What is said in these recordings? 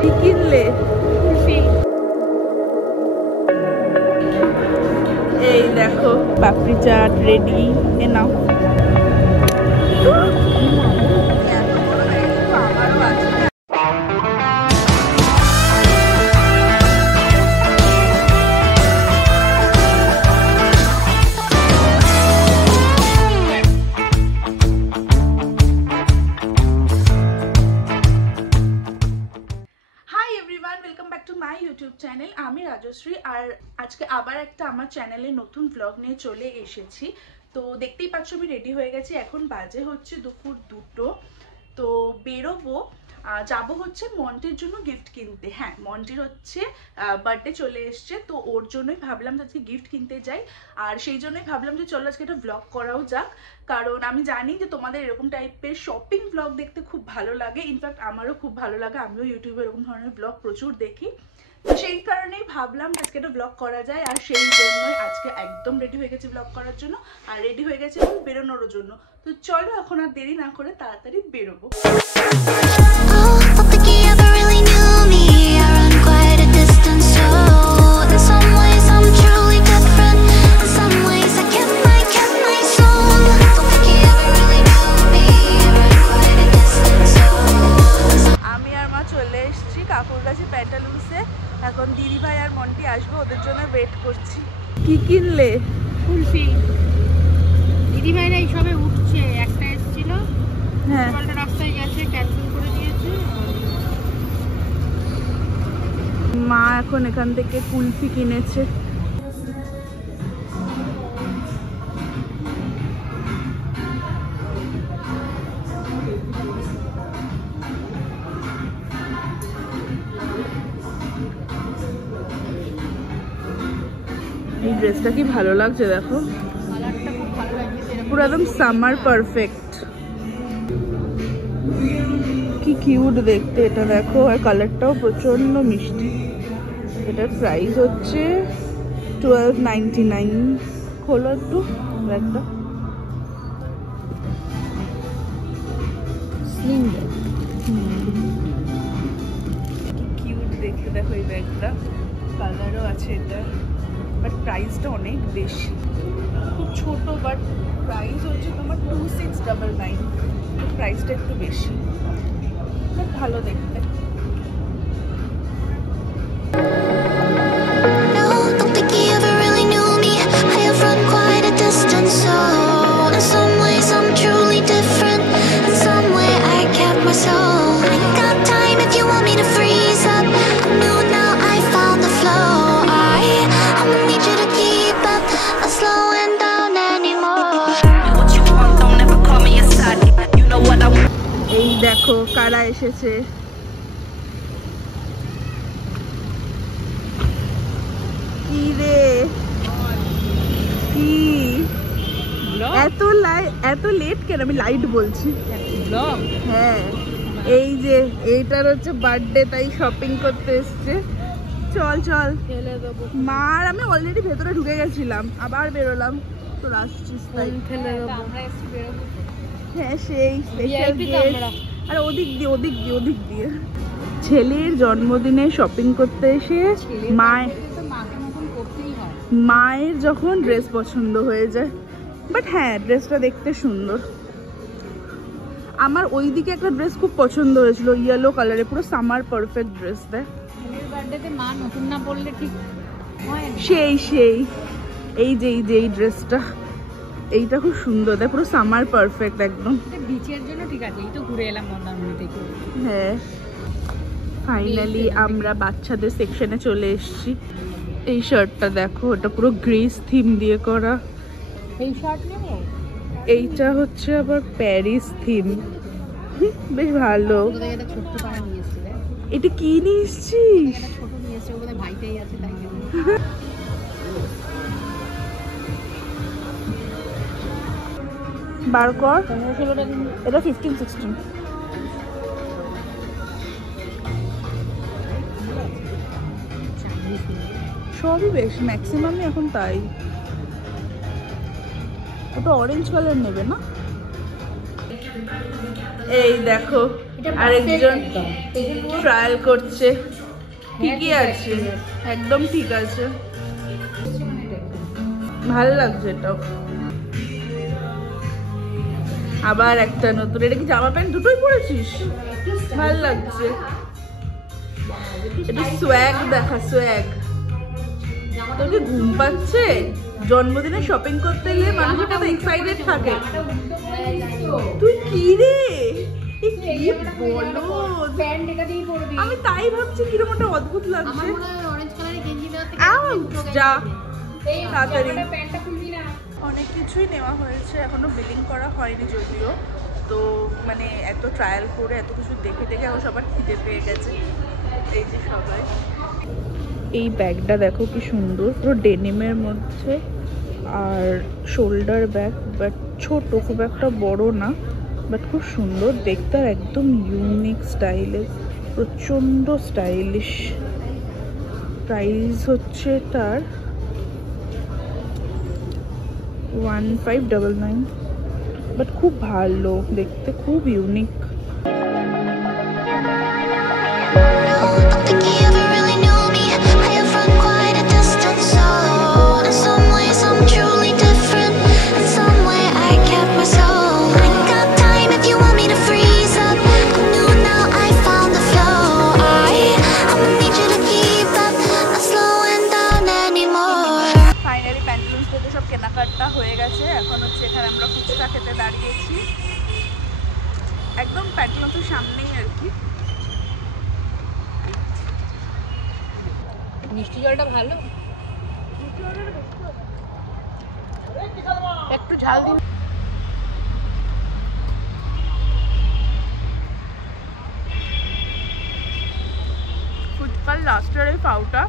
কি কিনলে? এই দেখো পাপড়ি চাট রেডি, এ নাও। চ্যানেল আমি রাজশ্রী, আর আজকে আবার একটা আমার চ্যানেলে নতুন ব্লগ নিয়ে চলে এসেছি। তো দেখতেই পাচ্ছ আমি রেডি হয়ে গেছি, এখন বাজে হচ্ছে দুপুর 2টো। তো বেরোবো, যাবো হচ্ছে মন্টির জন্য গিফট কিনতে। হ্যাঁ, মন্টির হচ্ছে বার্থডে চলে এসছে, তো ওর জন্যই ভাবলাম আজকে গিফট কিনতে যাই। আর সেই জন্যই ভাবলাম যে চলো আজকে একটা ব্লগ করাও যাক, কারণ আমি জানি যে তোমাদের এরকম টাইপের শপিং ব্লগ দেখতে খুব ভালো লাগে। ইনফ্যাক্ট আমারও খুব ভালো লাগে, আমিও ইউটিউবে এরকম ধরনের ব্লগ প্রচুর দেখি। তো সেই কারণেই ভাবলাম আজকে একটা ব্লগ করা যায়, আর সেই জন্যই আজকে একদম রেডি হয়ে গেছি ব্লগ করার জন্য, আর রেডি হয়ে গেছি বেরোনোর জন্য। তো চলো এখন আর দেরি না করে তাড়াতাড়ি বেরোবো। এখন দিদি ভাই আর মন্টি আসবে, ওদের জন্য ওয়েট করছি। কি কিনলে? কুলফি। দিদি ভাইরা এই সবে উঠছে, একটা এসেছিল, হ্যাঁ রাস্তায় গেছে, ক্যান্সেল করে দিয়েছে। মা এখন এখান থেকে কুলফি কিনেছে। এই ড্রেসটা কি ভালো লাগছে, দেখো পুরো একদম সামার পারফেক্ট। কি কিউট দেখতে এটা, দেখো, আর কালারটাও প্রচন্ড মিষ্টি। এটার প্রাইস হচ্ছে 12.99। খোলো একটু ব্যাগটা। কি কিউট দেখতে, দেখো এই ব্যাগটা, কালারও আছে এটা, বাট প্রাইসটা অনেক বেশি। খুব ছোট, বাট প্রাইস হচ্ছে তোমার 2699। প্রাইসটা একটু বেশি, বাট ভালো দেখতে। এই দেখো কারা এসেছে। কি রে, কি এত লেট কেন? আমি লাইট বলছি। হ্যাঁ, এই যে এইটার হচ্ছে বার্থডে, তাই শপিং করতে এসছে। চল চল, মা আর আমি অলরেডি ভেতরে ঢুকে গেছিলাম, আবার বেরোলাম। তো আসছিস তাই ফেলে দেবো। হ্যাঁ, সেই স্পেশাল গেস্ট। আর ওদিক দিয়ে ছেলের জন্মদিনে শপিং করতে এসে মায়ের যখন ড্রেস পছন্দ হয়ে যায়। বাট হ্যাঁ, ড্রেসটা দেখতে সুন্দর। আমার ওইদিকে একটা ড্রেস খুব পছন্দ হয়েছিল, ইয়েলো কালারে, পুরো সামার পারফেক্ট ড্রেস দেয়। সেই এই যে এই ড্রেসটা, এইটা খুব সুন্দর দেয়, পুরো সামার পারফেক্ট একদম। বিচের জন্য ঠিক আছে, এই তো ঘুরে এলাম মন্দারমণি থেকে। হ্যাঁ, ফাইনালি আমরা বাচ্চাদের সেকশনে চলে এসেছি। এই শার্টটা দেখো, এটা পুরো গ্রিস থিম দিয়ে করা। এই শার্ট নেব। এইটা হচ্ছে আবার প্যারিস থিম, বেশ ভালো। এটা কি নিয়েছিস? বার কর। এটা 15-16। সবই বেশ, ম্যাক্সিমামই এখন তাই। ওটা অরেঞ্জ কালার নেবে না? এই দেখো আরেকজন ট্রায়াল করছে। ঠিকই আছে, একদম ঠিক আছে, ভালো লাগছে এটাও। আবার একটা নতুন, এটা কি জামা প্যান্ট দুটোই পরেছিস? ভালো লাগছে। এটা সোয়াগ দেখা, সোয়াগ। তোর কি ঘুম পাচ্ছে? জন্মদিনে শপিং করতে এলে মানুষ কত এক্সাইটেড থাকে। তুই কি রে, আমি তাই ভাবছি কিরকম একটা অদ্ভুত লাগছে। যা তাড়াতাড়ি। অনেক কিছুই নেওয়া হয়েছে, এখনো বিলিং করা হয়নি যদিও। তো মানে এত ট্রায়াল করে এত কিছু দেখে দেখে এখন সবার খিদে পেয়ে গেছে। এই যে সবাই, এই ব্যাগটা দেখো কি সুন্দর, পুরো ডেনিমের মধ্যে, আর শোল্ডার ব্যাগ, বাট ছোট, খুব একটা বড় না, বাট খুব সুন্দর দেখতে, আর একদম ইউনিক স্টাইলের, প্রচণ্ড স্টাইলিশ। প্রাইস হচ্ছে তার 1599, বাট খুব ভালো দেখতে, খুব ইউনিক। কেনাকাটা হয়ে গেছে, এখন হচ্ছে এখানে আমরা ফুচকা খেতে দাঁড়িয়েছি, একদম প্যান্টালুন্সের সামনেই আর কি। মিষ্টি জলটা ভালো, একটু ঝাল দিন। ফুচকার লাস্টের এই পাউটা,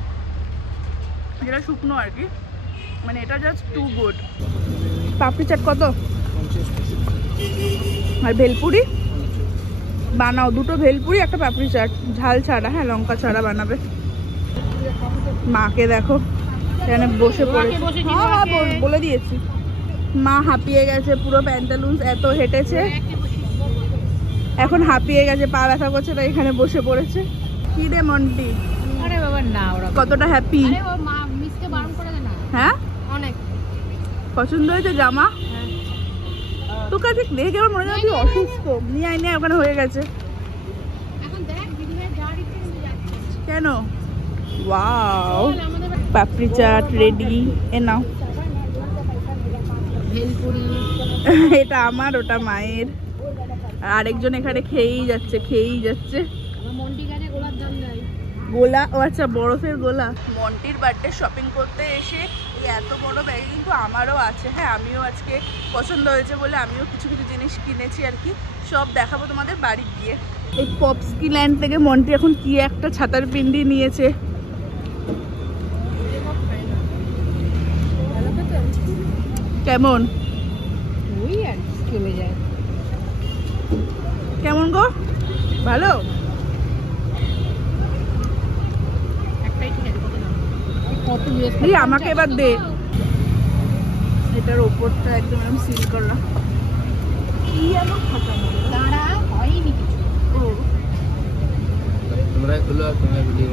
যেটা শুকনো আর কি, মানে এটা জাস্ট টু গুড। পাপড়ি চাট কত? আর ভেলপুরি বানাও, দুটো ভেলপুরি একটা পাপড়ি চাট, ঝাল ছাড়া, হ্যাঁ লঙ্কা ছাড়া বানাবে। মাকে দেখো এখানে বসে পড়েছে, হ্যাঁ বলে দিয়েছি। মা হাঁপিয়ে গেছে পুরো, প্যান্টালুন্স এত হেঁটেছে, এখন হাঁপিয়ে গেছে, পা ব্যথা করছে, তাই এখানে বসে পড়েছে। কি রে মন্টি, আরে বাবা না, ওরা কতটা হ্যাপি? আরে ও মা মিসকে বারণ করে দেনা। হ্যাঁ অনেক পছন্দ হয়েছে জামা? তোর কাছে দেখে আমার মনে হয় তুই অসুস্থ। নিয়ে আয়, নিয়ে ওখানে হয়ে গেছে। এখন দেখ দিদি ভাই গাড়ি কিনে যাচ্ছে কেন? ওয়াও, পাপড়ি চাট রেডি, এ নাও। ভেলপুরি এটা আমার, ওটা মায়ের, আরেকজন এখানে খেয়েই যাচ্ছে, খেয়েই যাচ্ছে। আমার মন্টি গাছে গোলাপ জাম দেয়। গোলা, ও আচ্ছা বরফের গোলা। মন্টির বার্থডে শপিং করতে এসে এই এত বড় ব্যাগ কিন্তু আমারও আছে। হ্যাঁ, আমিও আজকে পছন্দ হয়েছে বলে আমিও কিছু কিছু জিনিস কিনেছি আর কি, সব দেখাবো তোমাদের বাড়ি গিয়ে। এই পপস্কি ল্যান্ড থেকে মন্টি এখন কি একটা ছাতার পিন্ডি নিয়েছে। কেমন? ওই আর চলে যায়। কেমন গো? ভালো? একটাই ঠিক আছে, কত ইউএস আমাকে এবার দে। এটার ওপরটা একদম এরকম সিল করা। কি এমন ফাটা না, দাঁড়া হয়নি কিছু। তোমরা খুলো আর তোমরা ভিডিও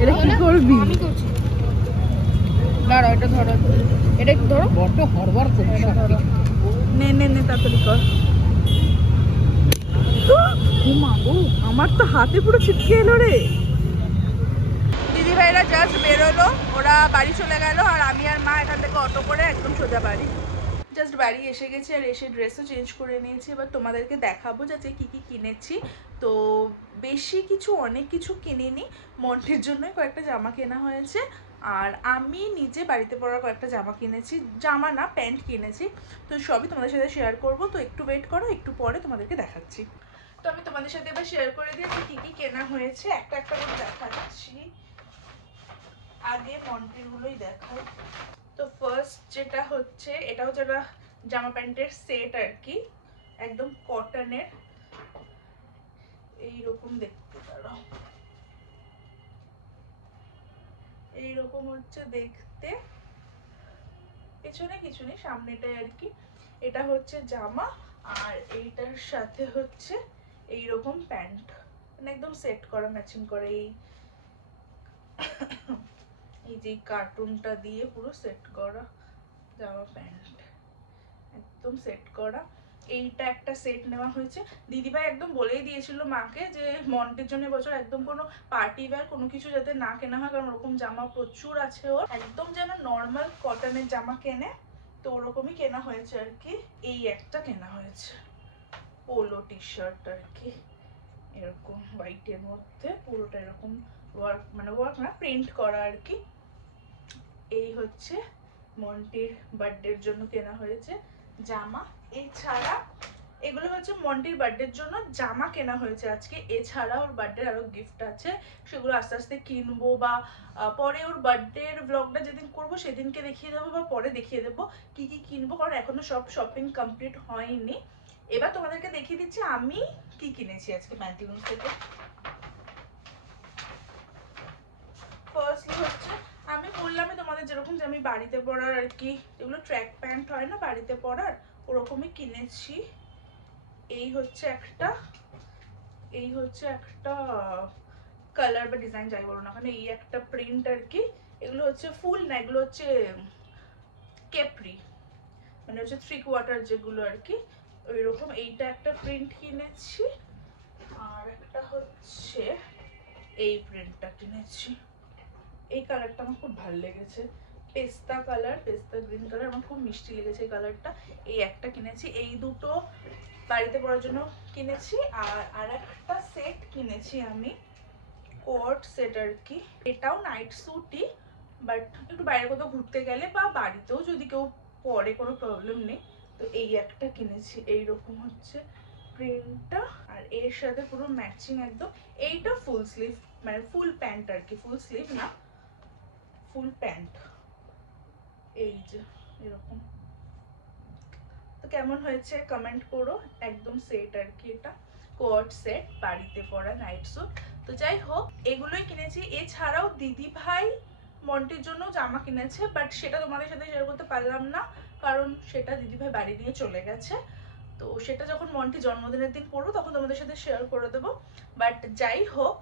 এটা কি করবি? আমি করছি। দাঁড়া, এটা ধরো, এটা একটু ধরো, বড্ড হড়বড় করছে সব কিছু। নে নে নে, তাড়াতাড়ি কর। ও মা গো, আমার তো হাতে পুরো ছিটকে এলো রে। দিদি ভাইরা জাস্ট বেরোলো, ওরা বাড়ি চলে গেল, আর আমি আর মা এখান থেকে অটো করে একদম সোজা বাড়ি। জাস্ট বাড়ি এসে গেছি, আর এসে ড্রেসও চেঞ্জ করে নিয়েছি। এবার তোমাদেরকে দেখাবো যে কি কি কিনেছি। তো বেশি কিছু, অনেক কিছু কিনিনি, মন্টির জন্যই কয়েকটা জামা কেনা হয়েছে, আর আমি নিজে বাড়িতে পরার কয়েকটা জামা কিনেছি, জামা না প্যান্ট কিনেছি। তো সবই তোমাদের সাথে শেয়ার করব, তো একটু ওয়েট করো, একটু পরে তোমাদেরকে দেখাচ্ছি। তো আমি তোমাদের সাথে এবার শেয়ার করে দিয়েছি কি কি কেনা হয়েছে, একটা একটা করে দেখাচ্ছি। আগে মন্টিরগুলোই দেখাই। তো ফার্স্ট যেটা হচ্ছে, এটা হচ্ছে একটা জামা প্যান্টের সেট আর কি, একদম কটনের, এইরকম দেখতে পারো, এইরকম হচ্ছে দেখতে, পেছনে কিছু নেই, সামনেটাই আর কি। এটা হচ্ছে জামা, আর এইটার সাথে হচ্ছে এইরকম প্যান্ট, মানে একদম সেট করা, ম্যাচিং করে এই যে কার্টুনটা দিয়ে পুরো সেট করা জামা প্যান্ট, একদম সেট করা। এইটা একটা সেট নেওয়া হয়েছে। দিদিভাই একদম বলেই দিয়েছিল মাকে যে মন্টের জন্য বছর একদম কোনো পার্টি ওয়্যার কোনো কিছু যাতে না কেনা হয়, কারণ ওরকম জামা প্রচুর আছে ওর, একদম যেন নর্মাল কটনের জামা কেনে, তো ওরকমই কেনা হয়েছে আর কি। এই একটা কেনা হয়েছে পোলো টি শার্ট আর কি, এরকম হোয়াইটের মধ্যে পুরোটা এরকম ওয়ার্ক, মানে ওয়ার্ক না প্রিন্ট করা আর কি। এই হচ্ছে মন্টির বার্থডের জন্য কেনা হয়েছে জামা। এছাড়া এগুলো হচ্ছে মন্টির বার্থডের জন্য জামা কেনা হয়েছে আজকে। এছাড়া ওর বার্থডের আরো গিফট আছে, সেগুলো আস্তে আস্তে কিনবো, বা পরে ওর বার্থডের ব্লগটা যেদিন করবো সেদিনকে দেখিয়ে দেবো, বা পরে দেখিয়ে দেবো কি কি কিনবো, কারণ এখনো সব শপিং কমপ্লিট হয়নি। এবার তোমাদেরকে দেখিয়ে দিচ্ছি আমি কি কিনেছি আজকে ম্যান্টিলুন্স থেকে। ফার্স্টলি হচ্ছে আমি বললামই তোমাদের যেরকম যে আমি বাড়িতে পরার আর কি, এগুলো ট্র্যাক প্যান্ট হয় না বাড়িতে পরার, ওরকমই কিনেছি। এই হচ্ছে একটা কালার বা ডিজাইন যাই বলো না, এই একটা প্রিন্ট আর কি। এগুলো হচ্ছে ফুল না, এগুলো হচ্ছে কেপরি, মানে হচ্ছে 3/4 যেগুলো আর কি ওইরকম। এইটা একটা প্রিন্ট কিনেছি, আর একটা হচ্ছে এই প্রিন্টটা কিনেছি। এই কালারটা আমার খুব ভালো লেগেছে, পেস্তা কালার, পেস্তা গ্রিন কালার, আমার খুব মিষ্টি লেগেছে এই কালারটা। এই একটা কিনেছি, এই দুটো বাড়িতে পরার জন্য কিনেছি। আর একটা সেট কিনেছি আমি, কোট সেট আর কি, এটাও নাইট স্যুটই, বাট একটু বাইরে কোথাও ঘুরতে গেলে বা বাড়িতেও যদি কেউ পরে কোনো প্রবলেম নেই। তো এই একটা কিনেছি, এইরকম হচ্ছে প্রিন্টটা, আর এর সাথে পুরো ম্যাচিং একদম। এইটা ফুল স্লিভ, মানে ফুল প্যান্ট আর কি, ফুল স্লিভ না ফুল প্যান্ট, এই যে এরকম। তো কেমন হয়েছে কমেন্ট করো, একদম সেট আর কি, এটা কোট সেট বাড়িতে পরা নাইট স্যুট। তো যাই হোক এগুলোই কিনেছি। এছাড়াও দিদি ভাই মন্টির জন্য জামা কিনেছে, বাট সেটা তোমাদের সাথে শেয়ার করতে পারলাম না, কারণ সেটা দিদি ভাই বাড়ি নিয়ে চলে গেছে। তো সেটা যখন মন্টি জন্মদিনের দিন পড়বো তখন তোমাদের সাথে শেয়ার করে দেবো। বাট যাই হোক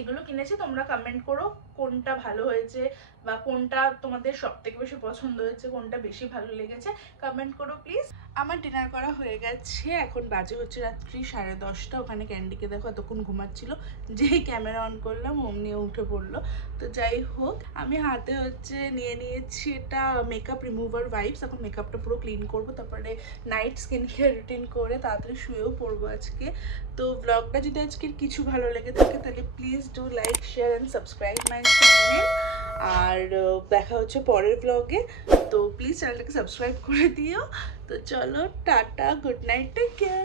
এগুলো কিনেছি, তোমরা কমেন্ট করো কোনটা ভালো হয়েছে বা কোনটা তোমাদের সব থেকে বেশি পছন্দ হয়েছে, কোনটা বেশি ভালো লেগেছে কমেন্ট করো প্লিজ। আমার ডিনার করা হয়ে গেছে, এখন বাজে হচ্ছে রাত্রি 10:30। ওখানে ক্যান্ডিকে দেখো এতক্ষণ ঘুমাচ্ছিল, যেই ক্যামেরা অন করলাম অমনি উঠে পড়লো। তো যাই হোক আমি হাতে হচ্ছে নিয়ে নিয়েছি এটা মেকআপ রিমুভার ওয়াইপস। এখন মেকআপটা পুরো ক্লিন করবো, তারপরে নাইট স্কিন কেয়ার রুটিন করে তাড়াতাড়ি শুয়েও পড়বো আজকে। তো ব্লগটা যদি আজকের কিছু ভালো লেগে থাকে তাহলে please do like share and subscribe my channel. আর দেখা হচ্ছে পরের ব্লগে, তো প্লিজ চ্যানেলটাকে সাবস্ক্রাইব করে দিও। তো চলো tata, good night, take care.